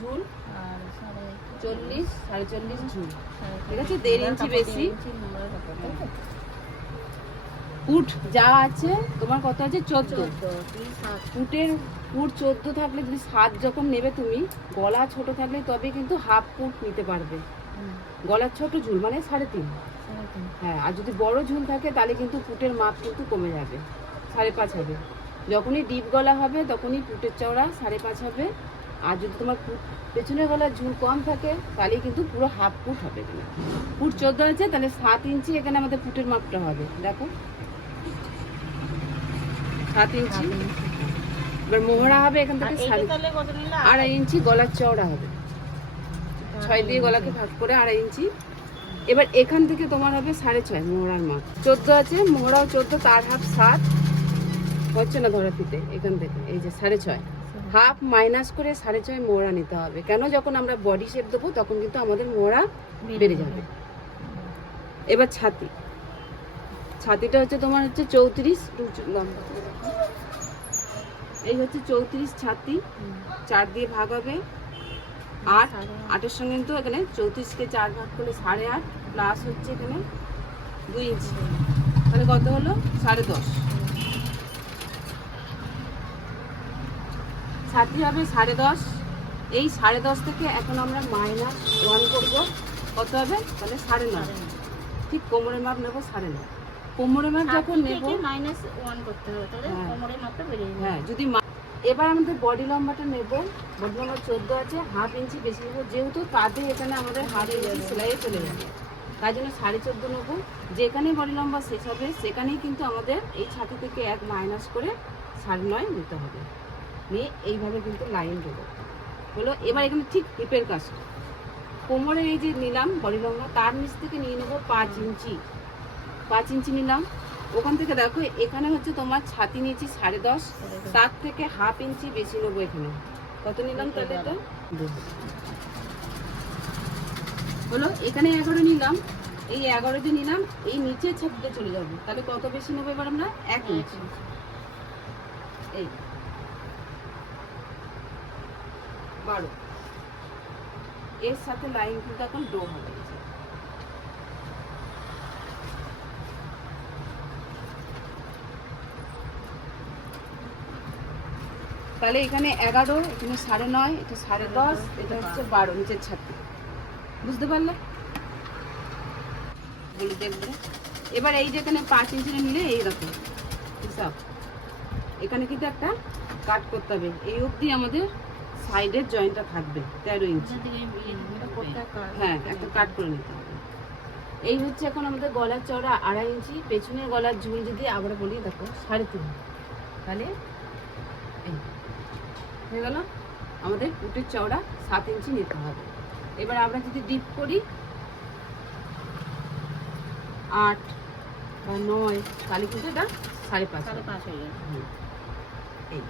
ঝুল আর চল্লিশ সাড়ে চল্লিশ ঝুল ঠিক আছে? দেড় ইঞ্চি বেশি? ফুট যা আছে তোমার কত আছে? চোদ্দ। ফুটের ফুট চোদ্দ থাকলে যদি সাত যখন নেবে তুমি গলা ছোট থাকলে তবে কিন্তু হাফ ফুট নিতে পারবে। গলার ছোট ঝুল মানে সাড়ে তিন। সাড়ে তিন। হ্যাঁ আর যদি বড় ঝুল থাকে তাহলে কিন্তু ফুটের মাপ কিন্তু কমে যাবে। সাড়ে পাঁচ হবে। যখনই ডিপ গলা হবে তখনই ফুটের চওড়া সাড়ে পাঁচ হবে। আর যদি তোমার পেছনের গলার ঝুল কম থাকে তাহলে কিন্তু পুরো হাফ ফুট হবে এখানে ফুট চোদ্দ আছে তাহলে সাত ইঞ্চি এখানে আমাদের ফুটের মাপটা হবে। দেখো। সাত ইঞ্চি। এবার মোহরা হবে এখান থেকে? আড়াই ইঞ্চি গলার চওড়া হবে। ছয় দিয়ে গলাকে ভাগ করে আড়াই ইঞ্চি। এবার এখান থেকে তোমার হবে সাড়ে ছয় মোহরার মাপ। চোদ্দ আছে মোহরাও চোদ্দ তার হাফ সাত। হচ্ছে না ধরা ফিতে এখান থেকে এই যে সাড়ে ছয়। হাফ মাইনাস করে সাড়ে ছয় মোড়া নিতে হবে। কেন যখন আমরা বডি শেপ দেবো তখন কিন্তু আমাদের মোড়া বেড়ে যাবে। এবার ছাতি। ছাতিটা হচ্ছে তোমার হচ্ছে চৌত্রিশ এই হচ্ছে চৌত্রিশ ছাতি। চার দিয়ে ভাগ হবে আট। আট। আটের সঙ্গে কিন্তু এখানে চৌত্রিশকে চার ভাগ করলে সাড়ে আট প্লাস হচ্ছে এখানে দুই ইঞ্চি। তাহলে কত হলো? সাড়ে দশ। ছাত্রী হবে সাড়ে দশ। এই সাড়ে দশ থেকে এখন আমরা মাইনাস ওয়ান করব। কত হবে? তাহলে সাড়ে নয়। ঠিক কোমরের মাপ নেব সাড়ে নয়। কোমরের মাপ যখন নেব থেকে minus করতে হবে, তাহলে হ্যাঁ। কোমরের মাপটা বেড়ে যাবে। হ্যাঁ যদি এবার আমাদের বডি লম্বাটা নেব। বডি লম্বা চোদ্দ আছে হাফ ইঞ্চি বেশি নেব। যেহেতু কাঁধে এখানে আমাদের হাফ ইঞ্চি সেলাইয়ে চলে যাবে। তাই জন্য সাড়ে চোদ্দ নেব। যেখানেই বডি লম্বা শেষ হবে সেখানেই কিন্তু আমাদের এই ছাতি থেকে এক মাইনাস করে সাড়ে নয় নিতে হবে। নিয়ে এইভাবে কিন্তু লাইন দেবো। হলো এবার এখানে ঠিক হিপের কাজটা কোমরের এই যে নিলাম বডি লম্বা তার নিচ থেকে নিয়ে নেব পাঁচ ইঞ্চি। পাঁচ ইঞ্চি নিলাম। ওখান থেকে দেখো এখানে হচ্ছে তোমার ছাতি নিয়েছি সাড়ে দশ তার থেকে হাফ ইঞ্চি বেশি নেব এখানে। কত নিলাম তাহলে এটা? হলো এখানে এগারো নিলাম এই এগারো যে নিলাম এই নিচের ছাতিতে চলে যাব। তাহলে কত বেশি নেব এবার আমরা? এক ইঞ্চি। এই। বারো। এর সাথে লাইন কিন্তু এখন ডো হবে তাহলে এখানে এগারো এখানে সাড়ে নয় এটা সাড়ে দশ এটা হচ্ছে বারো নিচের ছাত্রী বুঝতে পারলে? বলে দেখবে। এবার এই যেখানে পাঁচ ইঞ্চি নিলে এইরকম হিসাব এখানে কিন্তু একটা কাট করতে হবে। এই অবধি আমাদের সাইডের জয়েন্টটা থাকবে তেরো ইঞ্চি হ্যাঁ একটা। কাট করে নিতে হবে। এই হচ্ছে এখন আমাদের গলার চওড়া আড়াই ইঞ্চি পেছনের গলার ঝুল যদি আবার বলি দেখো সাড়ে তিন তাহলে এই হয়ে গেল। আমাদের পুটের চওড়া সাত ইঞ্চি নিতে হবে। এবার আমরা যদি ডিপ করি আট বা নয় তাহলে কিন্তু এটা সাড়ে পাঁচ সাড়ে পাঁচ হয়ে যাবে।